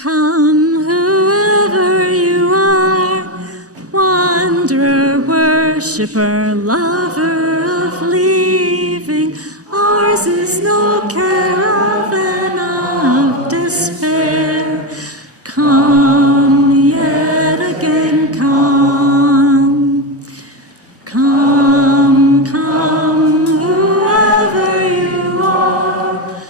come, whoever you are, wanderer, worshipper, lover of leaving. Ours is no caravan of despair. Come yet again, come. Come, come, whoever you are,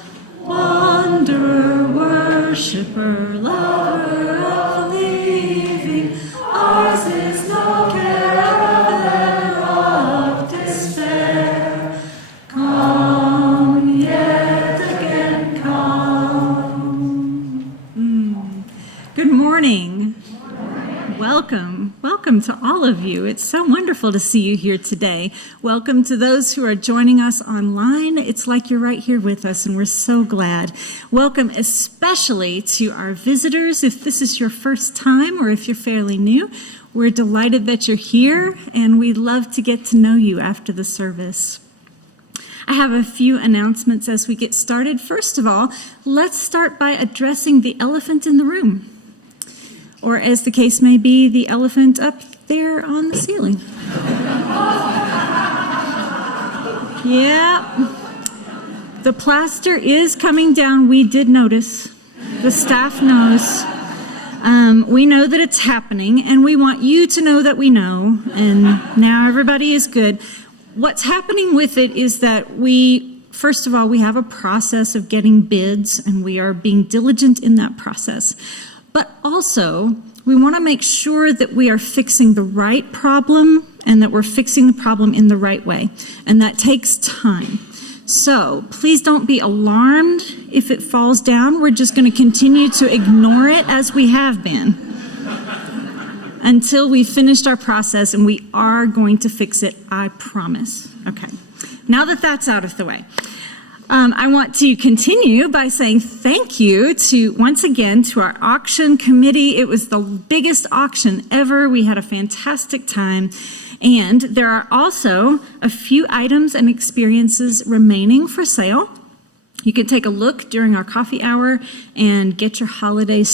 wanderer, worshipper, lover of leaving. Ours is no caravan of despair. Come yet again, come. Good morning. Welcome to all of you. It's so wonderful to see you here today. Welcome to those who are joining us online. It's like you're right here with us, and we're so glad. Welcome especially to our visitors. If this is your first time or if you're fairly new, we're delighted that you're here, and we'd love to get to know you after the service. I have a few announcements as we get started. First of all, let's start by addressing the elephant in the room. Or as the case may be, the elephant up there on the ceiling. Yeah, the plaster is coming down. We did notice. The staff knows. We know that it's happening, and we want you to know that we know, and now everybody is good. What's happening with it is that first of all, we have a process of getting bids, and we are being diligent in that process. But also, we want to make sure that we are fixing the right problem and that we're fixing the problem in the right way. And that takes time. So please don't be alarmed if it falls down. We're just going to continue to ignore it as we have been until we finished our process, and we are going to fix it, I promise. Okay, now that that's out of the way. I want to continue by saying thank you once again to our auction committee. It was the biggest auction ever. We had a fantastic time. And there are also a few items and experiences remaining for sale. You can take a look during our coffee hour and get your holiday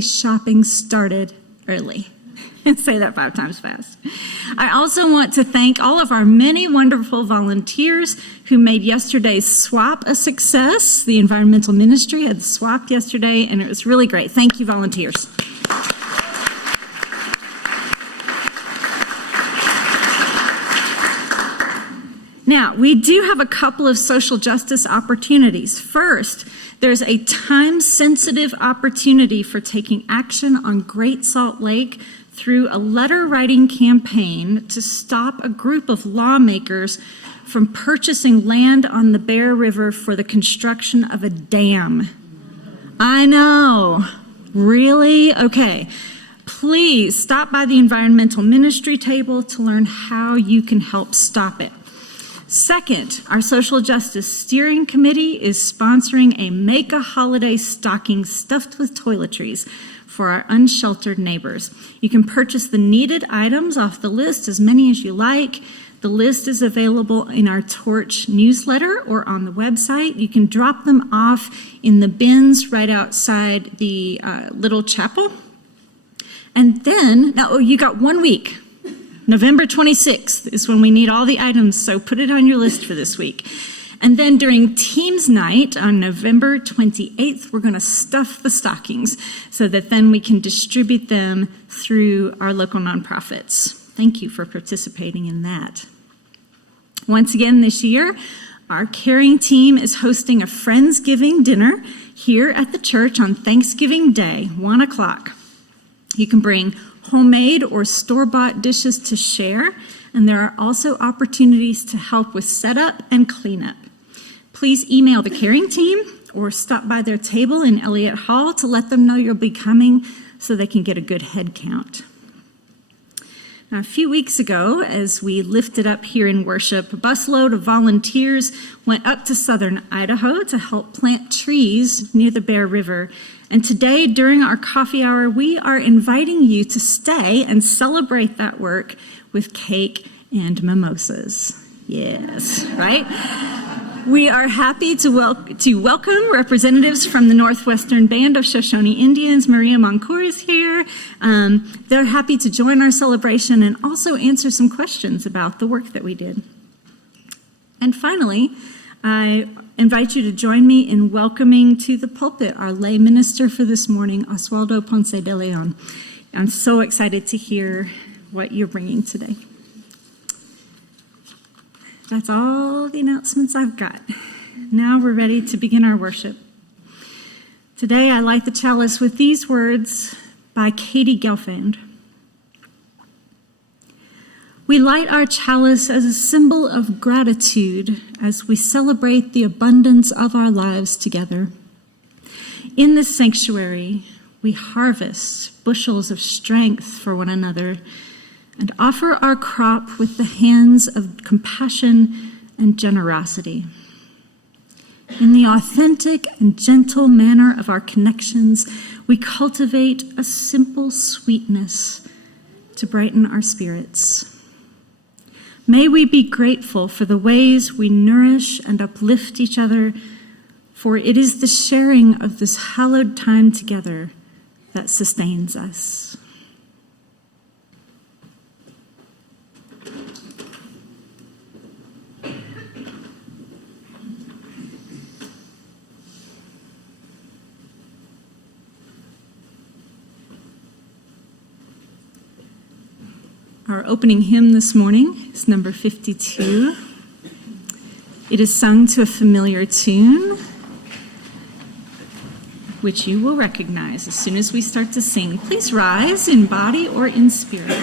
shopping started early. And say that 5 times fast. I also want to thank all of our many wonderful volunteers who made yesterday's swap a success. The environmental ministry had the swap yesterday, and it was really great. Thank you, volunteers. Now, we do have a couple of social justice opportunities. First, there's a time-sensitive opportunity for taking action on Great Salt Lake through a letter-writing campaign to stop a group of lawmakers from purchasing land on the Bear River for the construction of a dam. I know. Really? Okay. Please stop by the environmental ministry table to learn how you can help stop it. Second, our Social Justice Steering Committee is sponsoring a Make a Holiday stocking stuffed with toiletries for our unsheltered neighbors. You can purchase the needed items off the list, as many as you like. The list is available in our Torch newsletter or on the website. You can drop them off in the bins right outside the little chapel. And then, you got 1 week. November 26th is when we need all the items, so put it on your list for this week. And then during Teams Night on November 28th, we're going to stuff the stockings so that then we can distribute them through our local nonprofits. Thank you for participating in that. Once again this year, our caring team is hosting a Friendsgiving dinner here at the church on Thanksgiving Day, 1 o'clock. You can bring homemade or store-bought dishes to share, and there are also opportunities to help with setup and cleanup. Please email the caring team or stop by their table in Elliott Hall to let them know you'll be coming so they can get a good head count. Now, a few weeks ago, as we lifted up here in worship, a busload of volunteers went up to southern Idaho to help plant trees near the Bear River. And today, during our coffee hour, we are inviting you to stay and celebrate that work with cake and mimosas. Yes, right? We are happy to welcome representatives from the Northwestern Band of Shoshone Indians. Maria Moncour is here. They're happy to join our celebration and also answer some questions about the work that we did. And finally, I invite you to join me in welcoming to the pulpit our lay minister for this morning, Oswaldo Ponce de León. I'm so excited to hear what you're bringing today. That's all the announcements I've got. Now we're ready to begin our worship. Today I light the chalice with these words by Katie Gelfand. We light our chalice as a symbol of gratitude as we celebrate the abundance of our lives together. In this sanctuary, we harvest bushels of strength for one another and offer our crop with the hands of compassion and generosity. In the authentic and gentle manner of our connections, we cultivate a simple sweetness to brighten our spirits. May we be grateful for the ways we nourish and uplift each other, for it is the sharing of this hallowed time together that sustains us. Our opening hymn this morning is number 52. It is sung to a familiar tune, which you will recognize as soon as we start to sing. Please rise in body or in spirit.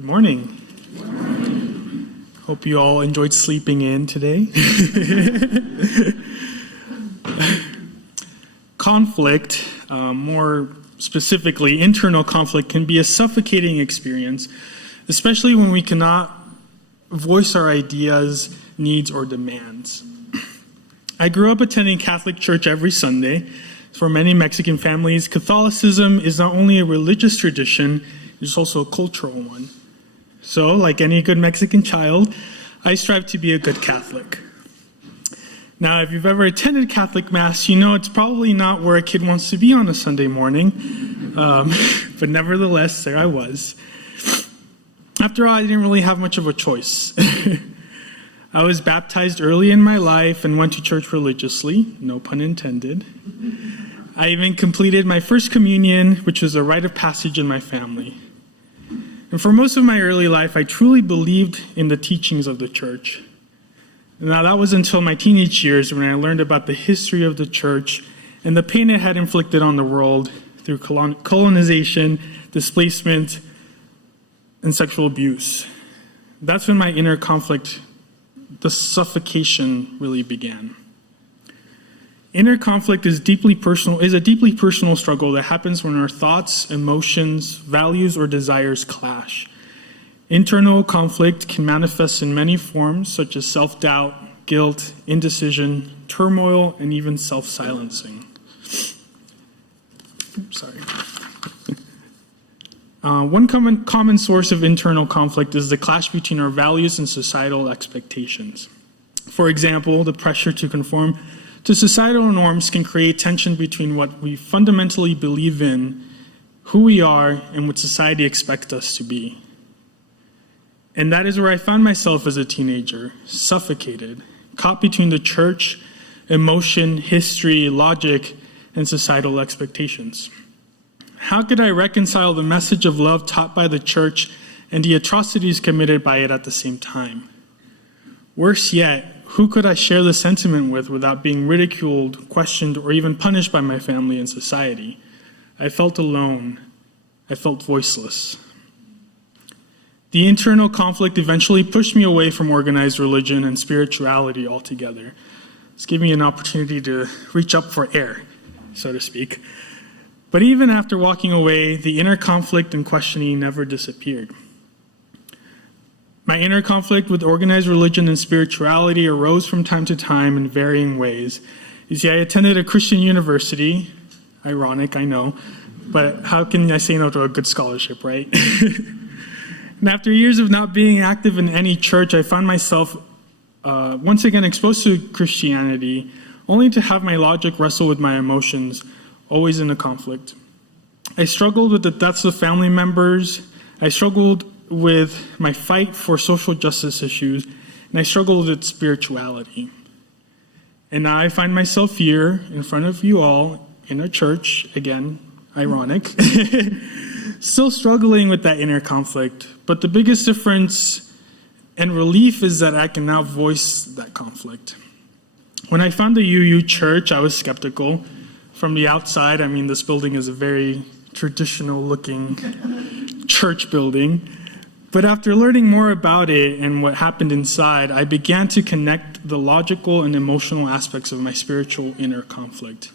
Good morning. Hope you all enjoyed sleeping in today. Conflict, more specifically internal conflict, can be a suffocating experience, especially when we cannot voice our ideas, needs, or demands. I grew up attending Catholic church every Sunday. For many Mexican families, Catholicism is not only a religious tradition, it's also a cultural one. So, like any good Mexican child, I strive to be a good Catholic. Now, if you've ever attended Catholic Mass, you know it's probably not where a kid wants to be on a Sunday morning, but nevertheless, there I was. After all, I didn't really have much of a choice. I was baptized early in my life and went to church religiously, no pun intended. I even completed my first communion, which was a rite of passage in my family. And for most of my early life, I truly believed in the teachings of the church. Now, that was until my teenage years when I learned about the history of the church and the pain it had inflicted on the world through colonization, displacement, and sexual abuse. That's when my inner conflict, the suffocation, really began. Inner conflict is a deeply personal struggle that happens when our thoughts, emotions, values, or desires clash. Internal conflict can manifest in many forms, such as self-doubt, guilt, indecision, turmoil, and even self-silencing. One common source of internal conflict is the clash between our values and societal expectations. For example, the pressure to conform to societal norms can create tension between what we fundamentally believe in, who we are, and what society expects us to be. And that is where I found myself as a teenager, suffocated, caught between the church, emotion, history, logic, and societal expectations. How could I reconcile the message of love taught by the church and the atrocities committed by it at the same time? Worse yet, who could I share the sentiment with without being ridiculed, questioned, or even punished by my family and society? I felt alone. I felt voiceless. The internal conflict eventually pushed me away from organized religion and spirituality altogether. This gave me an opportunity to reach up for air, so to speak. But even after walking away, the inner conflict and questioning never disappeared. My inner conflict with organized religion and spirituality arose from time to time in varying ways. You see, I attended a Christian university. Ironic, I know. But how can I say no to a good scholarship, right? And after years of not being active in any church, I found myself once again exposed to Christianity, only to have my logic wrestle with my emotions, always in a conflict. I struggled with the deaths of family members. I struggled with my fight for social justice issues, and I struggled with spirituality. And now I find myself here in front of you all in a church, again, ironic, still struggling with that inner conflict. But the biggest difference and relief is that I can now voice that conflict. When I found the UU church, I was skeptical. From the outside, I mean, this building is a very traditional-looking church building. But after learning more about it and what happened inside, I began to connect the logical and emotional aspects of my spiritual inner conflict.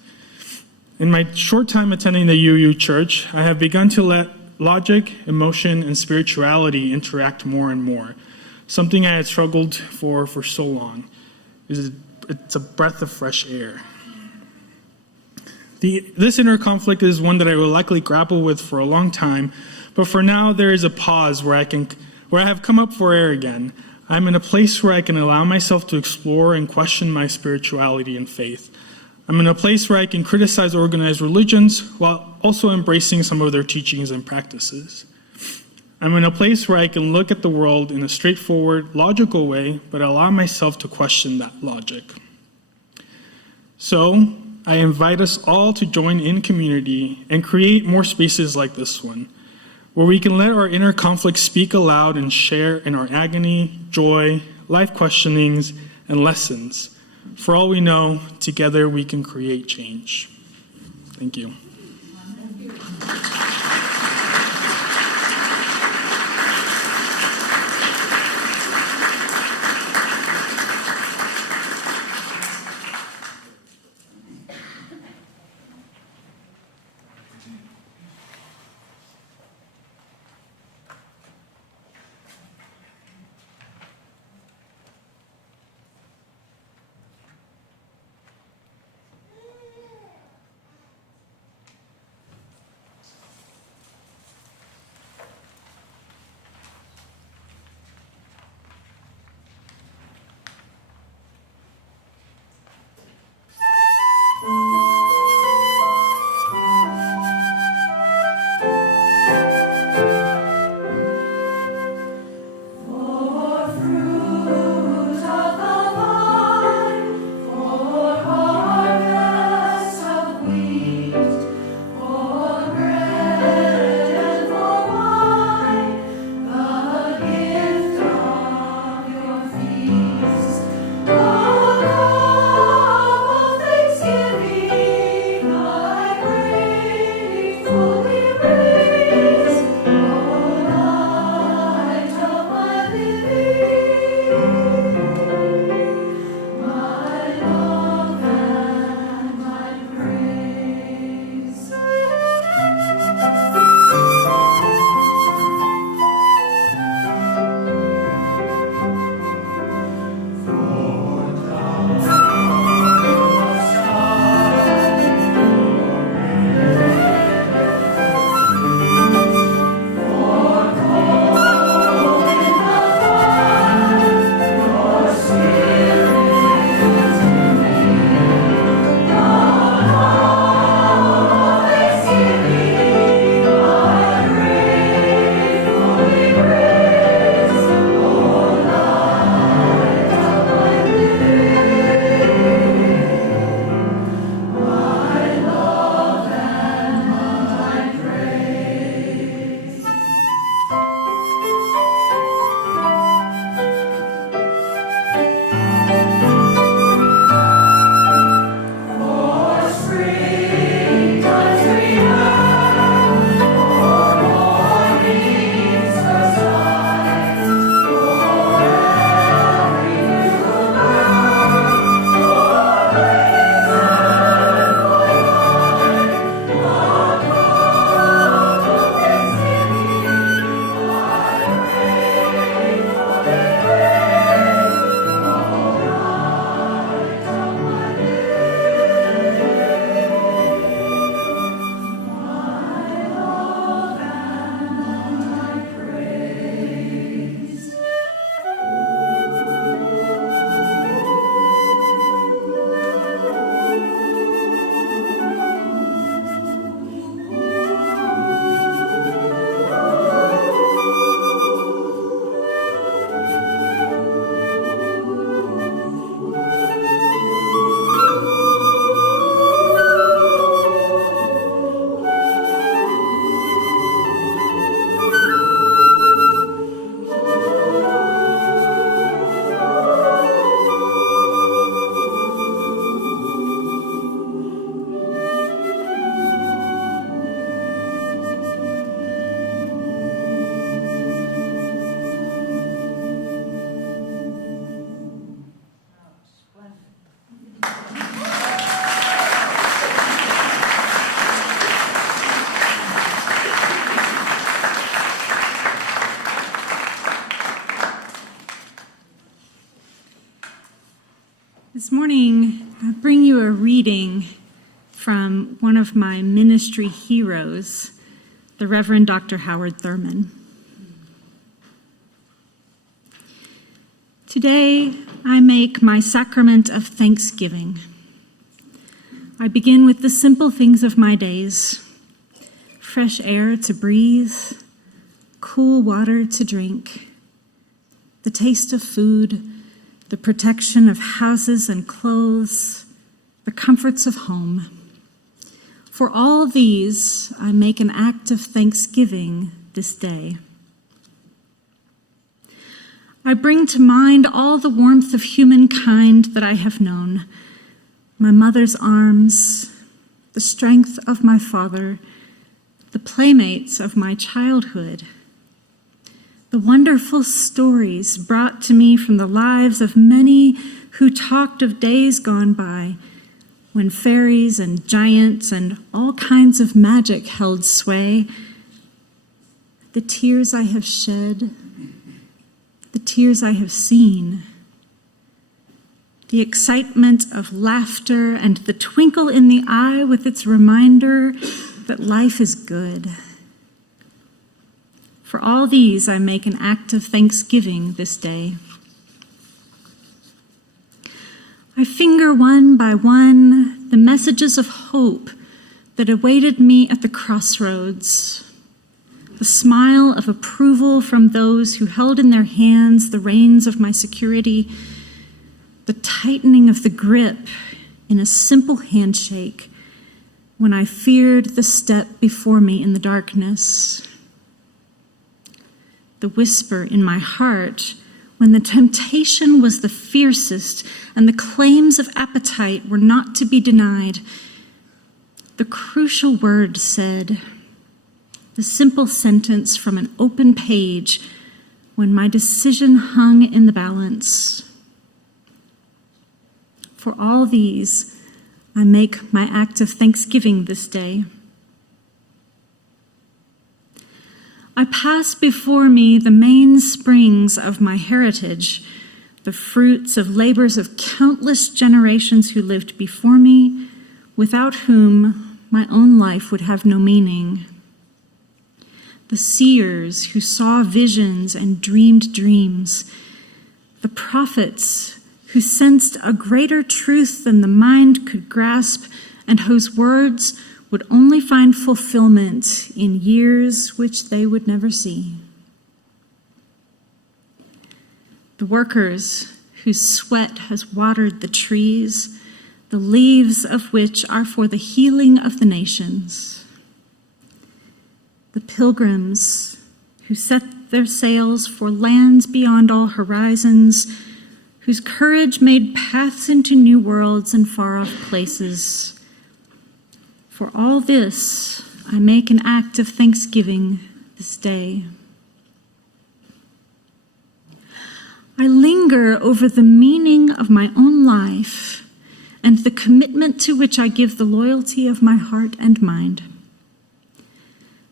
In my short time attending the UU church, I have begun to let logic, emotion, and spirituality interact more and more, something I had struggled for so long. It's a breath of fresh air. This inner conflict is one that I will likely grapple with for a long time, but for now there is a pause where I have come up for air again. I'm in a place where I can allow myself to explore and question my spirituality and faith. I'm in a place where I can criticize organized religions while also embracing some of their teachings and practices. I'm in a place where I can look at the world in a straightforward, logical way, but allow myself to question that logic. So, I invite us all to join in community and create more spaces like this one, where we can let our inner conflict speak aloud and share in our agony, joy, life questionings, and lessons. For all we know, together we can create change. Thank you. This morning, I bring you a reading from one of my ministry heroes, the Reverend Dr. Howard Thurman. Today, I make my sacrament of thanksgiving. I begin with the simple things of my days: fresh air to breathe, cool water to drink, the taste of food, the protection of houses and clothes, the comforts of home. For all these, I make an act of thanksgiving this day. I bring to mind all the warmth of humankind that I have known: my mother's arms, the strength of my father, the playmates of my childhood, the wonderful stories brought to me from the lives of many who talked of days gone by, when fairies and giants and all kinds of magic held sway. The tears I have shed, the tears I have seen, the excitement of laughter and the twinkle in the eye with its reminder that life is good. For all these, I make an act of thanksgiving this day. I finger one by one the messages of hope that awaited me at the crossroads, the smile of approval from those who held in their hands the reins of my security, the tightening of the grip in a simple handshake when I feared the step before me in the darkness, the whisper in my heart when the temptation was the fiercest and the claims of appetite were not to be denied. The crucial word said, the simple sentence from an open page when my decision hung in the balance. For all these, I make my act of thanksgiving this day. I pass before me the main springs of my heritage, the fruits of labors of countless generations who lived before me, without whom my own life would have no meaning. The seers who saw visions and dreamed dreams, the prophets who sensed a greater truth than the mind could grasp and whose words would only find fulfillment in years which they would never see. The workers whose sweat has watered the trees, the leaves of which are for the healing of the nations. The pilgrims who set their sails for lands beyond all horizons, whose courage made paths into new worlds and far-off places. For all this, I make an act of thanksgiving this day. I linger over the meaning of my own life and the commitment to which I give the loyalty of my heart and mind.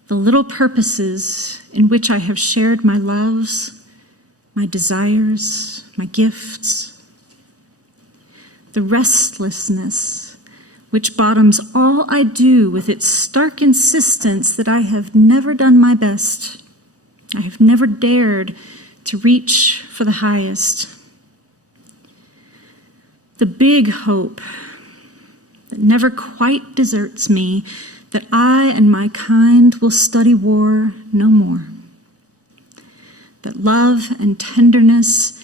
The little purposes in which I have shared my loves, my desires, my gifts. The restlessness which bottoms all I do with its stark insistence that I have never done my best. I have never dared to reach for the highest. The big hope that never quite deserts me, that I and my kind will study war no more. That love and tenderness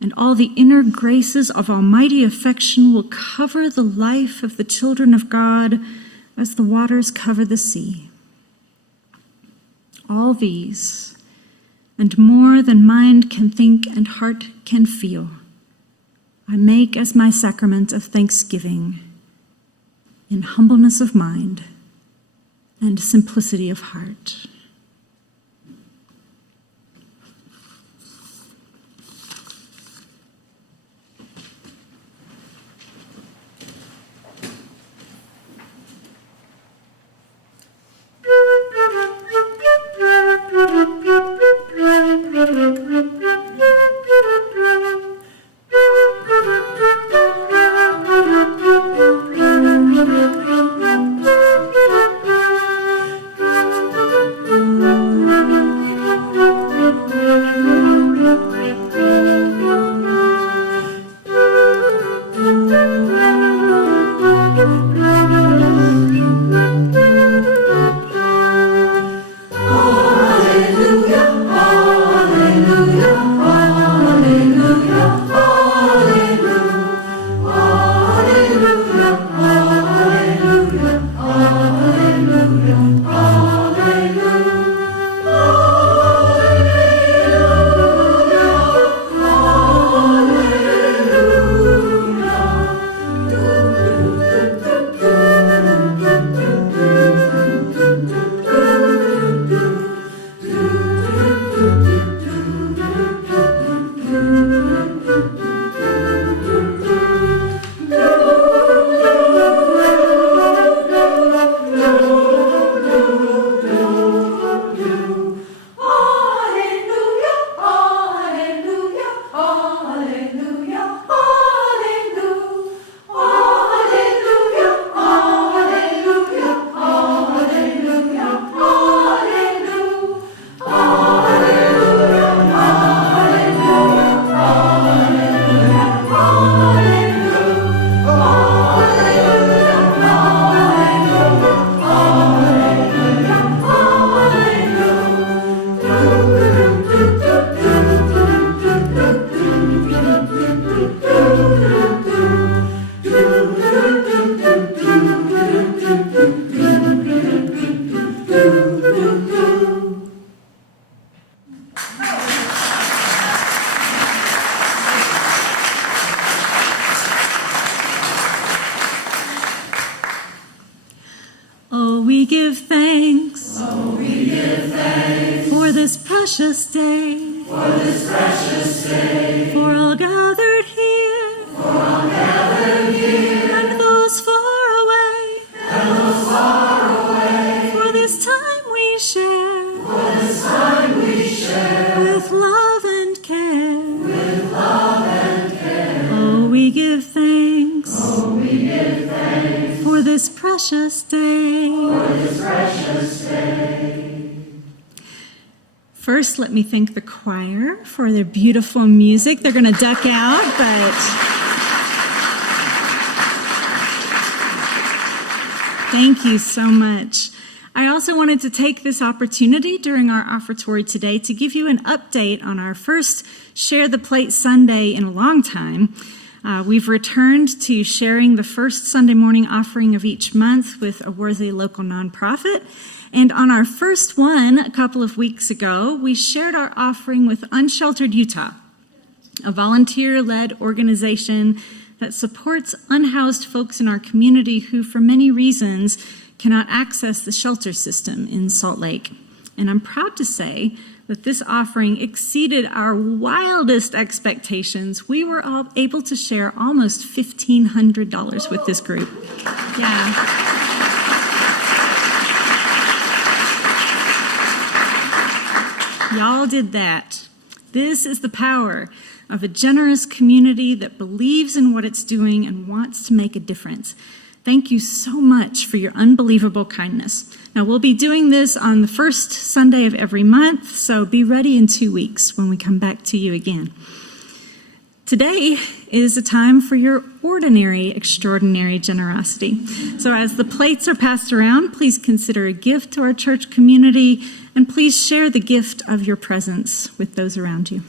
and all the inner graces of almighty affection will cover the life of the children of God as the waters cover the sea. All these, and more than mind can think and heart can feel, I make as my sacrament of thanksgiving, in humbleness of mind and simplicity of heart. this precious day, for all gathered here, and those far away, for this time we share, with love and care, Oh, we give thanks, for this precious day. First, let me thank the choir for their beautiful music. They're going to duck out, but thank you so much. I also wanted to take this opportunity during our offertory today to give you an update on our first Share the Plate Sunday in a long time. We've returned to sharing the first Sunday morning offering of each month with a worthy local nonprofit. And on our first one, a couple of weeks ago, we shared our offering with Unsheltered Utah, a volunteer-led organization that supports unhoused folks in our community who, for many reasons, cannot access the shelter system in Salt Lake. And I'm proud to say that this offering exceeded our wildest expectations. We were all able to share almost $1,500 with this group. Yeah. Y'all did that. This is the power of a generous community that believes in what it's doing and wants to make a difference. Thank you so much for your unbelievable kindness. Now, we'll be doing this on the first Sunday of every month, so be ready in 2 weeks when we come back to you again. Today is a time for your ordinary, extraordinary generosity. So as the plates are passed around, please consider a gift to our church community, and please share the gift of your presence with those around you.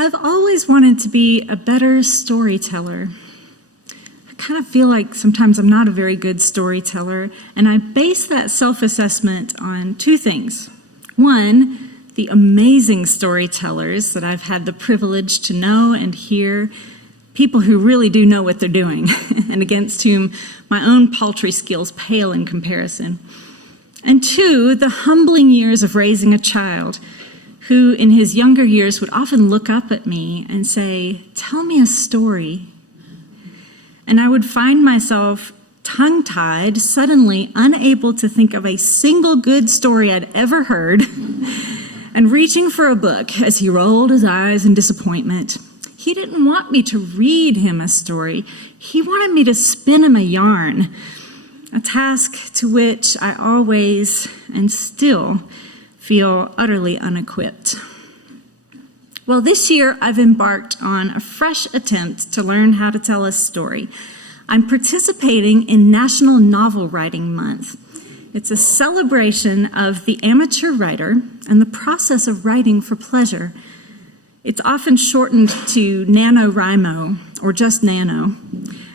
I've always wanted to be a better storyteller. I kind of feel like sometimes I'm not a very good storyteller, and I base that self-assessment on two things. One, the amazing storytellers that I've had the privilege to know and hear, people who really do know what they're doing, and against whom my own paltry skills pale in comparison. And two, the humbling years of raising a child who in his younger years would often look up at me and say, "Tell me a story." And I would find myself tongue-tied, suddenly unable to think of a single good story I'd ever heard, and reaching for a book as he rolled his eyes in disappointment. He didn't want me to read him a story. He wanted me to spin him a yarn, a task to which I always and still feel utterly unequipped. Well, this year I've embarked on a fresh attempt to learn how to tell a story. I'm participating in National Novel Writing Month. It's a celebration of the amateur writer and the process of writing for pleasure. It's often shortened to NaNoWriMo, or just Nano.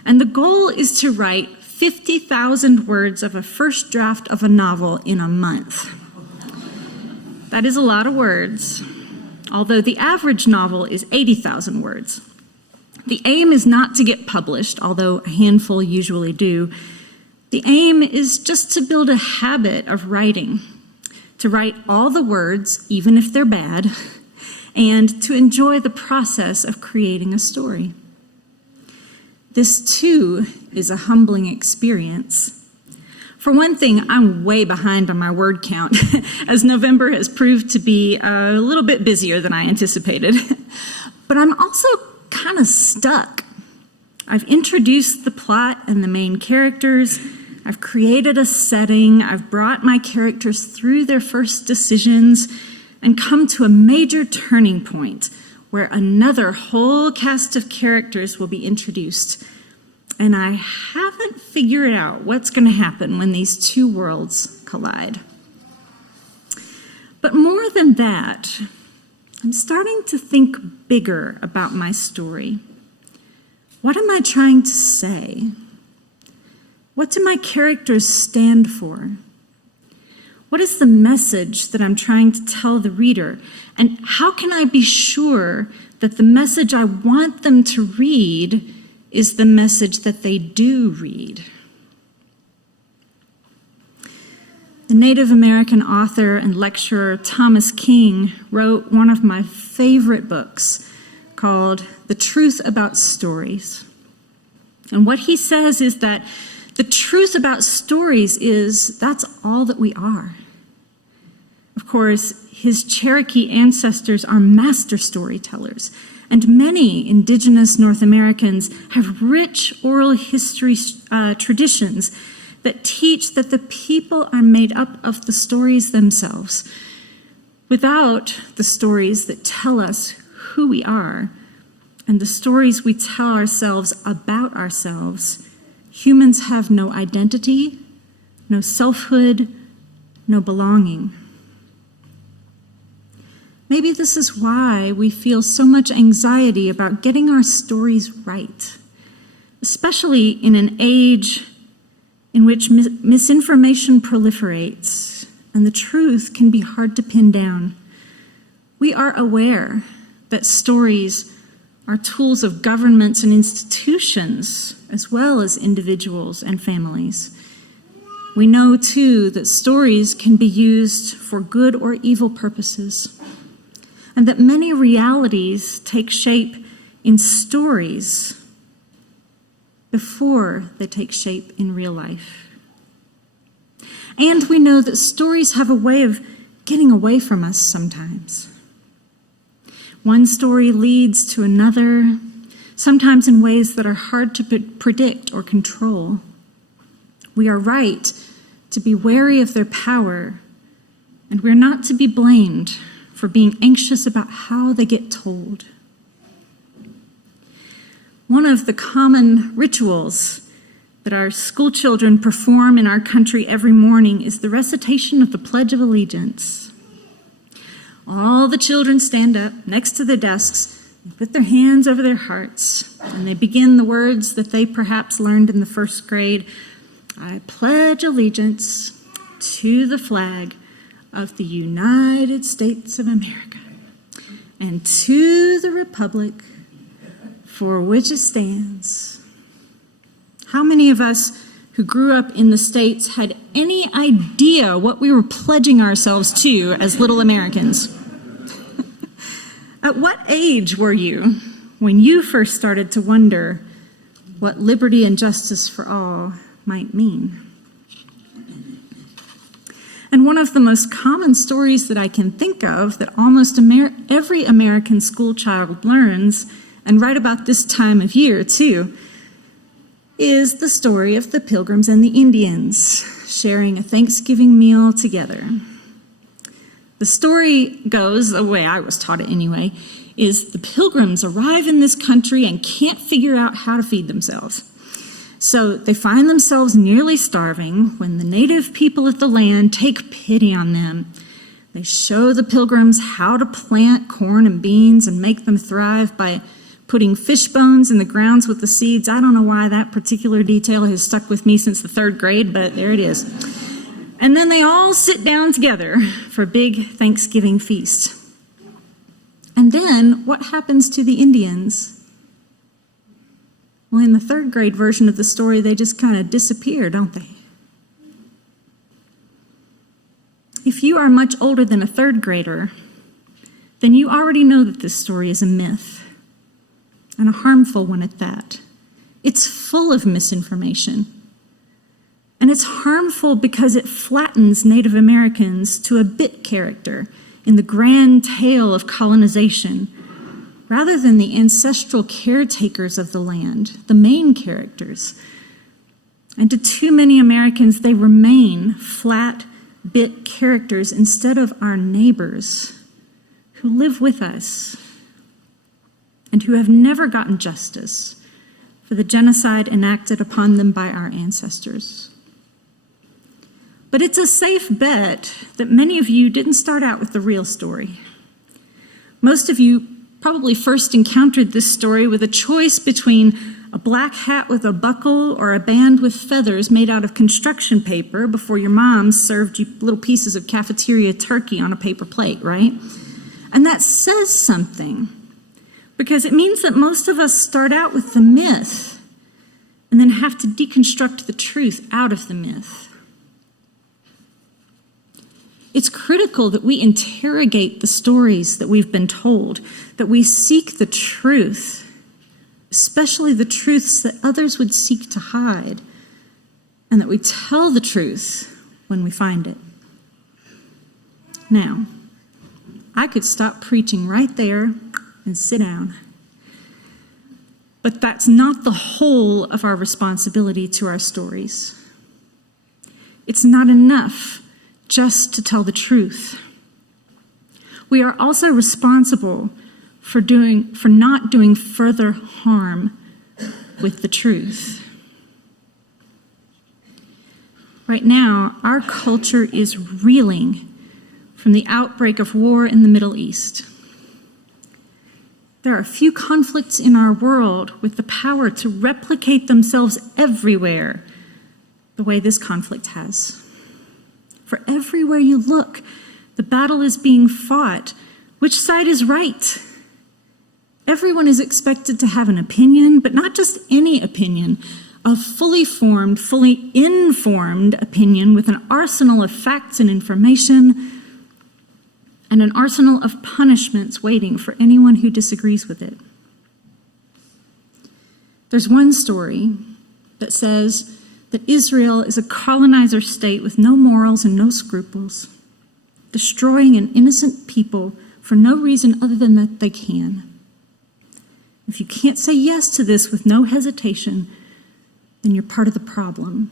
And the goal is to write 50,000 words of a first draft of a novel in a month. That is a lot of words, although the average novel is 80,000 words. The aim is not to get published, although a handful usually do. The aim is just to build a habit of writing, to write all the words, even if they're bad, and to enjoy the process of creating a story. This, too, is a humbling experience. For one thing, I'm way behind on my word count, as November has proved to be a little bit busier than I anticipated. But I'm also kind of stuck. I've introduced the plot and the main characters. I've created a setting. I've brought my characters through their first decisions and come to a major turning point where another whole cast of characters will be introduced. And I haven't figured out what's going to happen when these two worlds collide. But more than that, I'm starting to think bigger about my story. What am I trying to say? What do my characters stand for? What is the message that I'm trying to tell the reader? And how can I be sure that the message I want them to read is the message that they do read? The Native American author and lecturer Thomas King wrote one of my favorite books called The Truth About Stories. And what he says is that the truth about stories is that's all that we are. Of course, his Cherokee ancestors are master storytellers, and many indigenous North Americans have rich oral history traditions that teach that the people are made up of the stories themselves. Without the stories that tell us who we are and the stories we tell ourselves about ourselves, humans have no identity, no selfhood, no belonging. Maybe this is why we feel so much anxiety about getting our stories right, especially in an age in which misinformation proliferates and the truth can be hard to pin down. We are aware that stories are tools of governments and institutions, as well as individuals and families. We know, too, that stories can be used for good or evil purposes, and that many realities take shape in stories before they take shape in real life. And we know that stories have a way of getting away from us sometimes. One story leads to another, sometimes in ways that are hard to predict or control. We are right to be wary of their power, and we're not to be blamed for being anxious about how they get told. One of the common rituals that our school children perform in our country every morning is the recitation of the Pledge of Allegiance. All the children stand up next to their desks, put their hands over their hearts, and they begin the words that they perhaps learned in the first grade. I pledge allegiance to the flag of the United States of America and to the republic for which it stands. How many of us who grew up in the States had any idea what we were pledging ourselves to as little Americans? At what age were you when you first started to wonder what liberty and justice for all might mean? And one of the most common stories that I can think of that almost every American school child learns, and right about this time of year too, is the story of the Pilgrims and the Indians sharing a Thanksgiving meal together. The story goes, the way I was taught it anyway, is the Pilgrims arrive in this country and can't figure out how to feed themselves. So they find themselves nearly starving when the native people of the land take pity on them. They show the Pilgrims how to plant corn and beans and make them thrive by putting fish bones in the grounds with the seeds. I don't know why that particular detail has stuck with me since the third grade, but there it is. And then they all sit down together for a big Thanksgiving feast. And then what happens to the Indians? Well, in the third grade version of the story, they just kind of disappear, don't they? If you are much older than a third grader, then you already know that this story is a myth, and a harmful one at that. It's full of misinformation. And it's harmful because it flattens Native Americans to a bit character in the grand tale of colonization, rather than the ancestral caretakers of the land, the main characters. And to too many Americans, they remain flat bit characters instead of our neighbors who live with us and who have never gotten justice for the genocide enacted upon them by our ancestors. But it's a safe bet that many of you didn't start out with the real story. Most of you probably first encountered this story with a choice between a black hat with a buckle or a band with feathers made out of construction paper before your mom served you little pieces of cafeteria turkey on a paper plate, right? And that says something, because it means that most of us start out with the myth and then have to deconstruct the truth out of the myth. It's critical that we interrogate the stories that we've been told, that we seek the truth, especially the truths that others would seek to hide, and that we tell the truth when we find it. Now, I could stop preaching right there and sit down. But that's not the whole of our responsibility to our stories. It's not enough just to tell the truth. We are also responsible for not doing further harm with the truth. Right now, our culture is reeling from the outbreak of war in the Middle East. There are few conflicts in our world with the power to replicate themselves everywhere the way this conflict has. For everywhere you look, the battle is being fought. Which side is right? Everyone is expected to have an opinion, but not just any opinion, a fully formed, fully informed opinion with an arsenal of facts and information and an arsenal of punishments waiting for anyone who disagrees with it. There's one story that says that Israel is a colonizer state with no morals and no scruples, destroying an innocent people for no reason other than that they can. If you can't say yes to this with no hesitation, then you're part of the problem.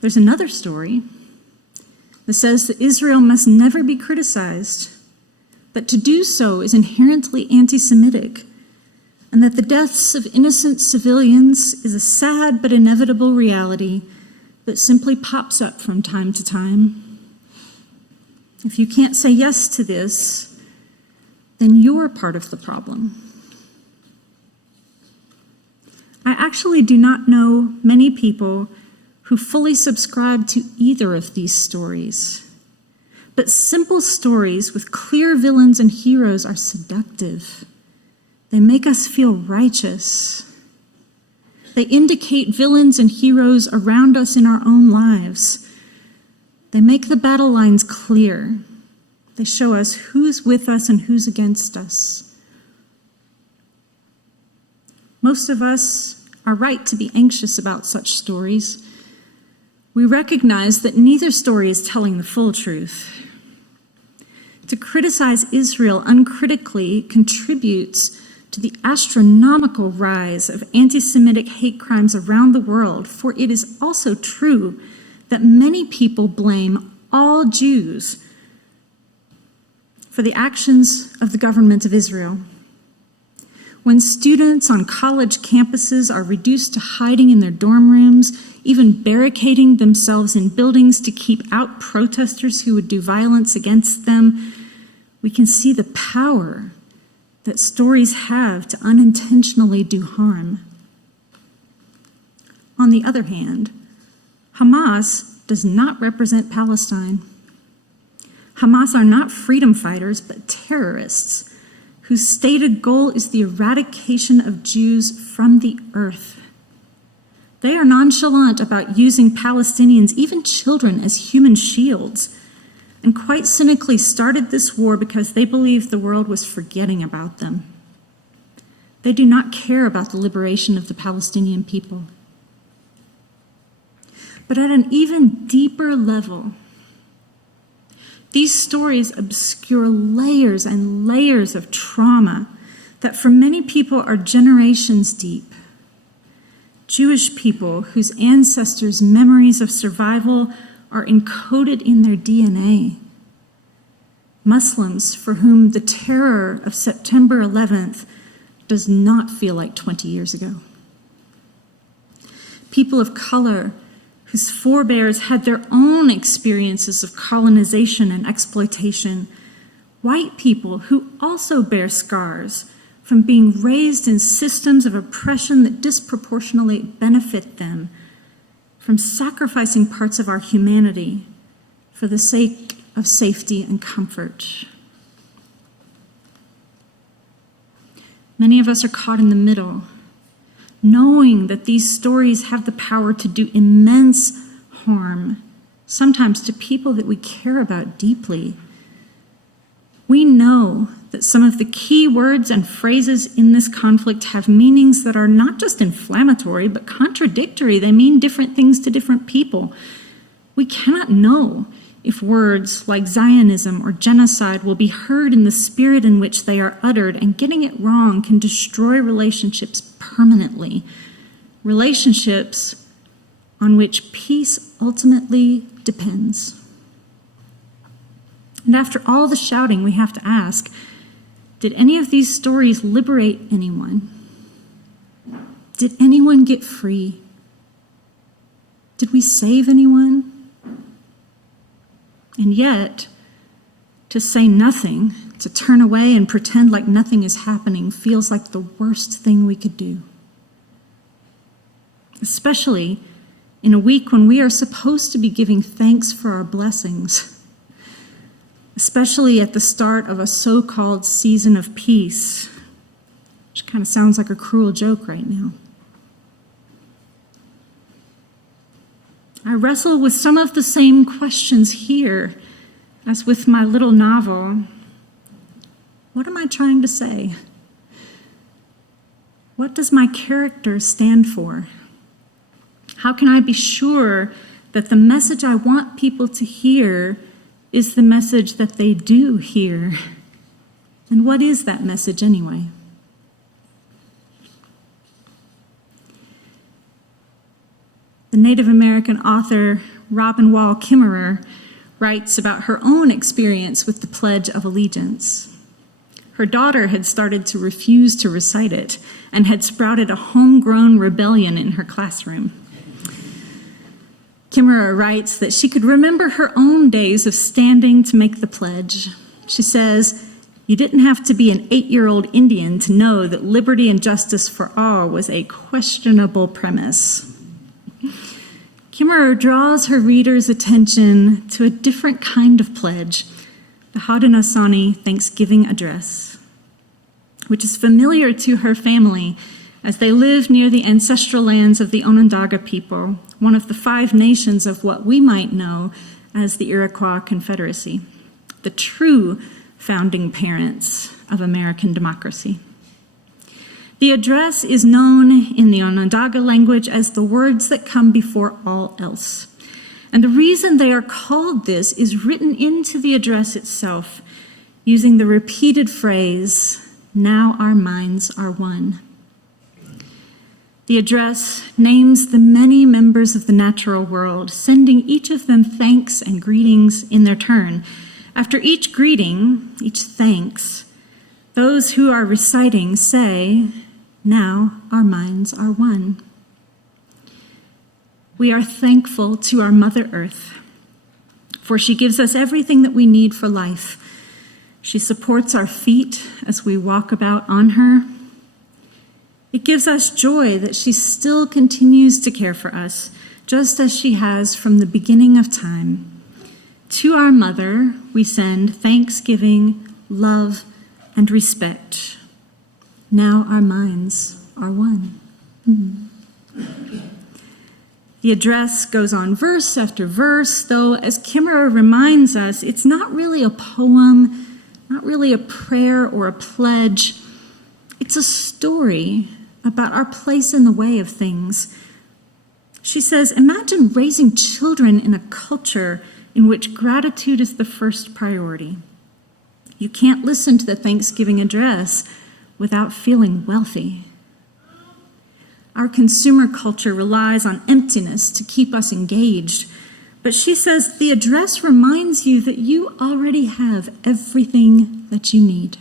There's another story that says that Israel must never be criticized, that to do so is inherently anti-Semitic, and that the deaths of innocent civilians is a sad but inevitable reality that simply pops up from time to time. If you can't say yes to this, then you're part of the problem. I actually do not know many people who fully subscribe to either of these stories. But simple stories with clear villains and heroes are seductive. They make us feel righteous. They indicate villains and heroes around us in our own lives. They make the battle lines clear. They show us who's with us and who's against us. Most of us are right to be anxious about such stories. We recognize that neither story is telling the full truth. To criticize Israel uncritically contributes to the astronomical rise of anti-Semitic hate crimes around the world, for it is also true that many people blame all Jews for the actions of the government of Israel. When students on college campuses are reduced to hiding in their dorm rooms, even barricading themselves in buildings to keep out protesters who would do violence against them, we can see the power that stories have to unintentionally do harm. On the other hand, Hamas does not represent Palestine. Hamas are not freedom fighters, but terrorists whose stated goal is the eradication of Jews from the earth. They are nonchalant about using Palestinians, even children, as human shields, and quite cynically started this war because they believed the world was forgetting about them. They do not care about the liberation of the Palestinian people. But at an even deeper level, these stories obscure layers and layers of trauma that for many people are generations deep. Jewish people whose ancestors' memories of survival are encoded in their DNA. Muslims for whom the terror of September 11th does not feel like 20 years ago. People of color whose forebears had their own experiences of colonization and exploitation. White people who also bear scars from being raised in systems of oppression that disproportionately benefit them, from sacrificing parts of our humanity for the sake of safety and comfort. Many of us are caught in the middle, knowing that these stories have the power to do immense harm, sometimes to people that we care about deeply. We know that some of the key words and phrases in this conflict have meanings that are not just inflammatory, but contradictory. They mean different things to different people. We cannot know if words like Zionism or genocide will be heard in the spirit in which they are uttered, and getting it wrong can destroy relationships permanently, relationships on which peace ultimately depends. And after all the shouting, we have to ask, did any of these stories liberate anyone? Did anyone get free? Did we save anyone? And yet, to say nothing, to turn away and pretend like nothing is happening, feels like the worst thing we could do. Especially in a week when we are supposed to be giving thanks for our blessings. Especially at the start of a so-called season of peace, which kind of sounds like a cruel joke right now. I wrestle with some of the same questions here as with my little novel. What am I trying to say? What does my character stand for? How can I be sure that the message I want people to hear is the message that they do hear? And what is that message anyway? The Native American author Robin Wall Kimmerer writes about her own experience with the Pledge of Allegiance. Her daughter had started to refuse to recite it and had sprouted a homegrown rebellion in her classroom. Kimmerer writes that she could remember her own days of standing to make the pledge. She says, "You didn't have to be an 8-year-old Indian to know that liberty and justice for all was a questionable premise." Kimmerer draws her readers' attention to a different kind of pledge, the Haudenosaunee Thanksgiving Address, which is familiar to her family as they live near the ancestral lands of the Onondaga people, one of the 5 nations of what we might know as the Iroquois Confederacy, the true founding parents of American democracy. The address is known in the Onondaga language as the words that come before all else. And the reason they are called this is written into the address itself, using the repeated phrase, "Now our minds are one." The address names the many members of the natural world, sending each of them thanks and greetings in their turn. After each greeting, each thanks, those who are reciting say, "Now our minds are one." We are thankful to our Mother Earth, for she gives us everything that we need for life. She supports our feet as we walk about on her. It gives us joy that she still continues to care for us, just as she has from the beginning of time. To our Mother, we send thanksgiving, love, and respect. Now our minds are one. The address goes on verse after verse, though, as Kimmerer reminds us, it's not really a poem, not really a prayer or a pledge. It's a story about our place in the way of things. She says, imagine raising children in a culture in which gratitude is the first priority. You can't listen to the Thanksgiving address without feeling wealthy. Our consumer culture relies on emptiness to keep us engaged, but she says the address reminds you that you already have everything that you need.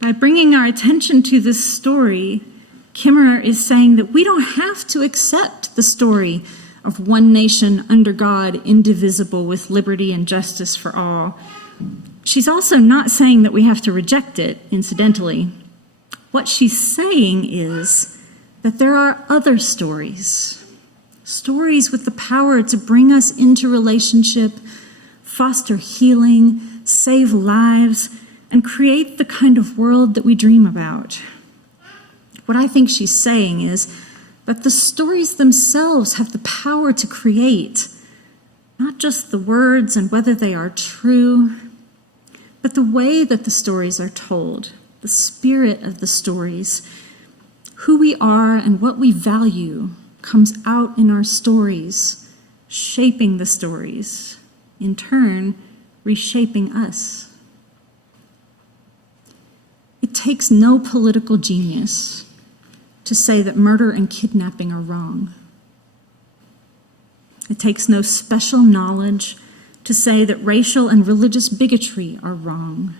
By bringing our attention to this story, Kimmerer is saying that we don't have to accept the story of one nation under God, indivisible, with liberty and justice for all. She's also not saying that we have to reject it, incidentally. What she's saying is that there are other stories with the power to bring us into relationship, foster healing, save lives, and create the kind of world that we dream about. What I think she's saying is that the stories themselves have the power to create, not just the words and whether they are true, but the way that the stories are told, the spirit of the stories. Who we are and what we value comes out in our stories, shaping the stories, in turn, reshaping us. It takes no political genius to say that murder and kidnapping are wrong. It takes no special knowledge to say that racial and religious bigotry are wrong.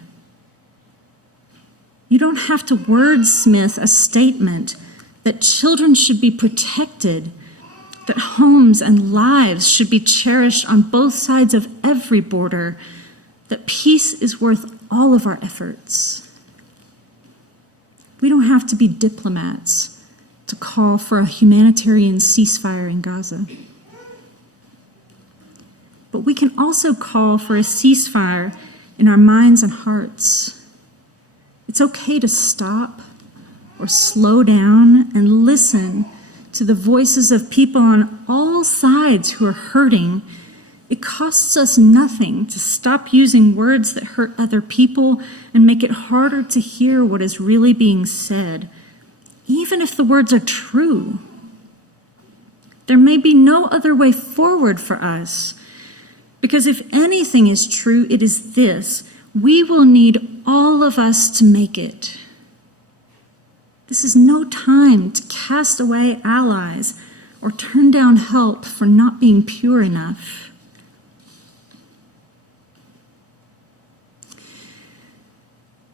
You don't have to wordsmith a statement that children should be protected, that homes and lives should be cherished on both sides of every border, that peace is worth all of our efforts. We don't have to be diplomats to call for a humanitarian ceasefire in Gaza. But we can also call for a ceasefire in our minds and hearts. It's okay to stop or slow down and listen to the voices of people on all sides who are hurting. It costs us nothing to stop using words that hurt other people and make it harder to hear what is really being said, even if the words are true. There may be no other way forward for us, because if anything is true, it is this: we will need all of us to make it. This is no time to cast away allies or turn down help for not being pure enough.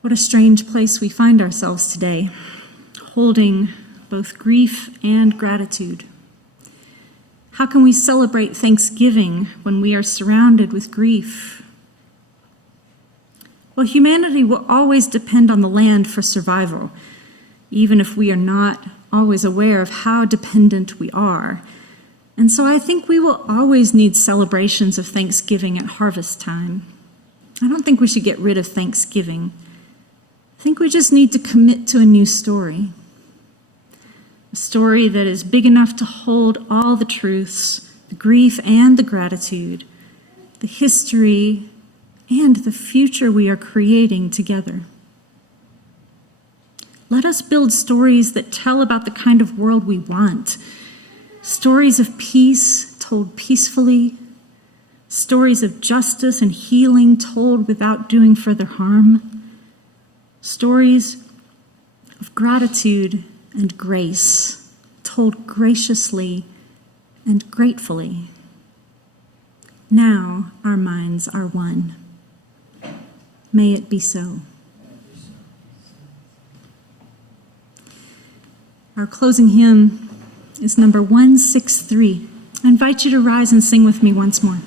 What a strange place we find ourselves today, holding both grief and gratitude. How can we celebrate Thanksgiving when we are surrounded with grief? Well, humanity will always depend on the land for survival, even if we are not always aware of how dependent we are. And so I think we will always need celebrations of Thanksgiving at harvest time. I don't think we should get rid of Thanksgiving. I think we just need to commit to a new story. A story that is big enough to hold all the truths, the grief and the gratitude, the history and the future we are creating together. Let us build stories that tell about the kind of world we want. Stories of peace told peacefully. Stories of justice and healing told without doing further harm. Stories of gratitude and grace told graciously and gratefully. Now our minds are one. May it be so. Our closing hymn is number 163. I invite you to rise and sing with me once more.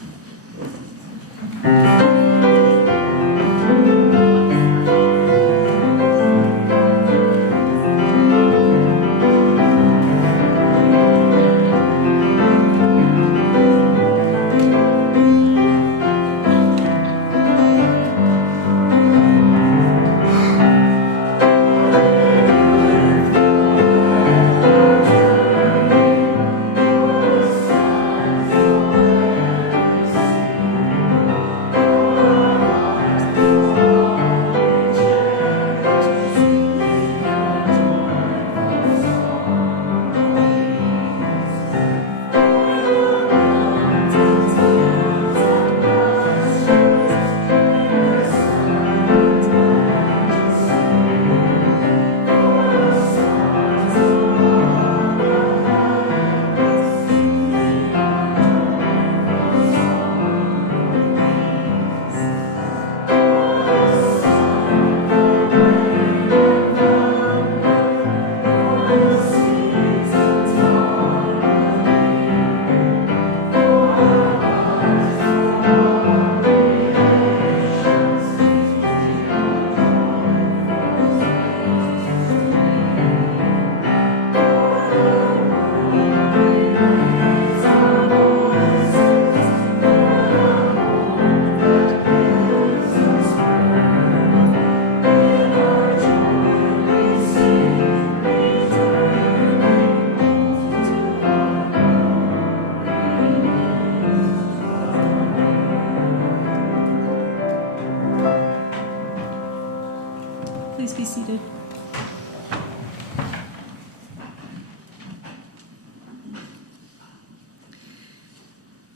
Please be seated.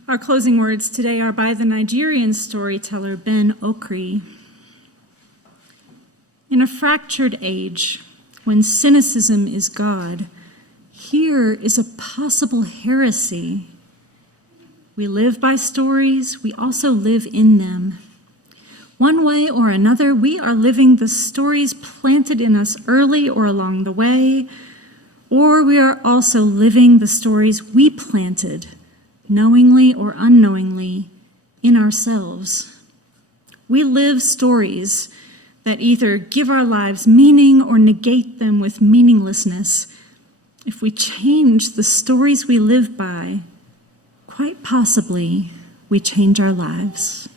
Our closing words today are by the Nigerian storyteller Ben Okri. In a fractured age, when cynicism is God, here is a possible heresy. We live by stories, we also live in them. One way or another, we are living the stories planted in us early or along the way, or we are also living the stories we planted, knowingly or unknowingly, in ourselves. We live stories that either give our lives meaning or negate them with meaninglessness. If we change the stories we live by, quite possibly we change our lives.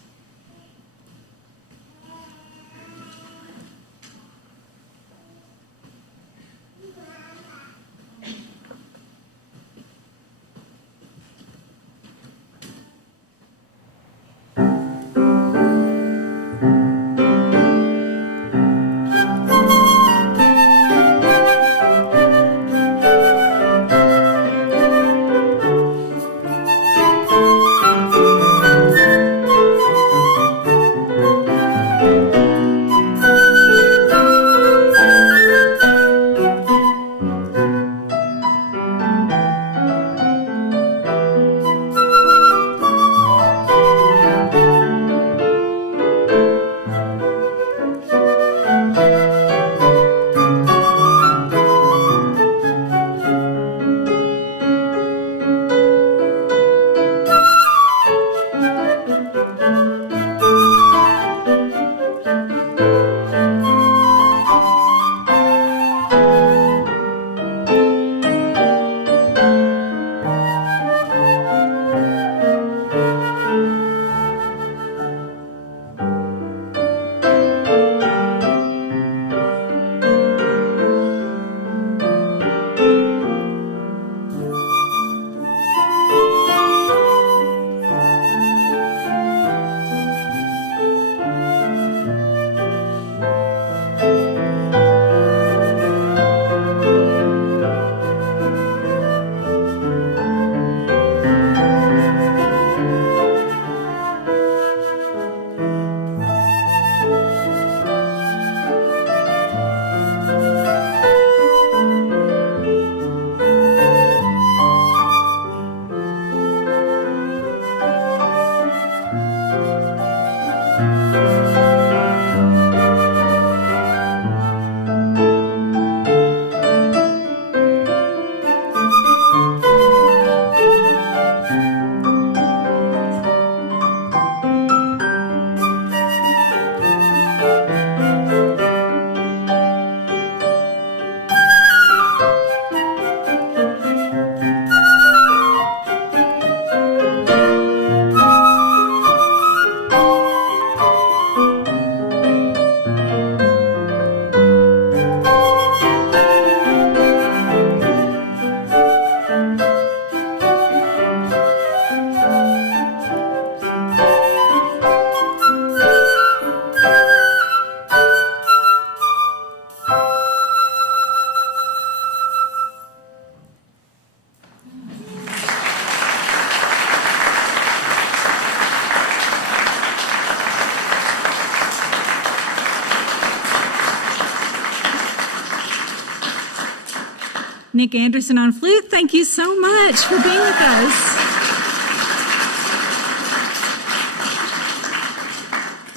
Nick Anderson on flute, thank you so much for being with us.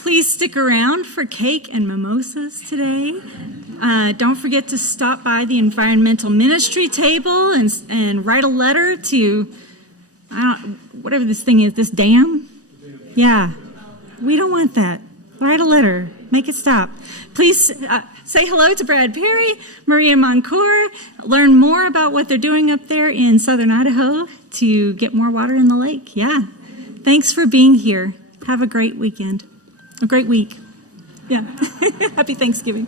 Please stick around for cake and mimosas today. Don't forget to stop by the environmental ministry table and write a letter to, whatever this thing is, this dam? Yeah, we don't want that. Write a letter. Make it stop. Please say hello to Brad Perry, Maria Moncour. Learn more about what they're doing up there in southern Idaho to get more water in the lake. Yeah. Thanks for being here. Have a great weekend. A great week. Yeah. Happy Thanksgiving.